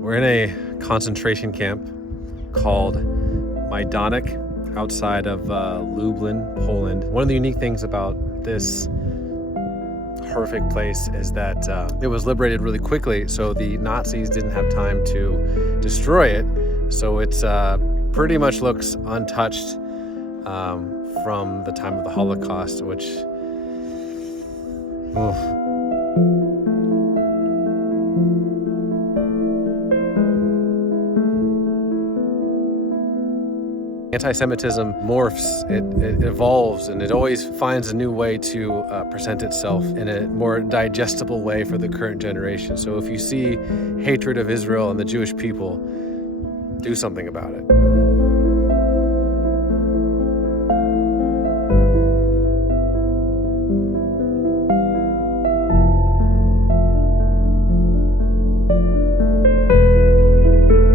We're in a concentration camp called Majdanek outside of Lublin, Poland. One of the unique things about this horrific place is that it was liberated really quickly, so the Nazis didn't have time to destroy it. So it's pretty much looks untouched from the time of the Holocaust, which Antisemitism morphs, it evolves, and it always finds a new way to present itself in a more digestible way for the current generation. So if you see hatred of Israel and the Jewish people, do something about it.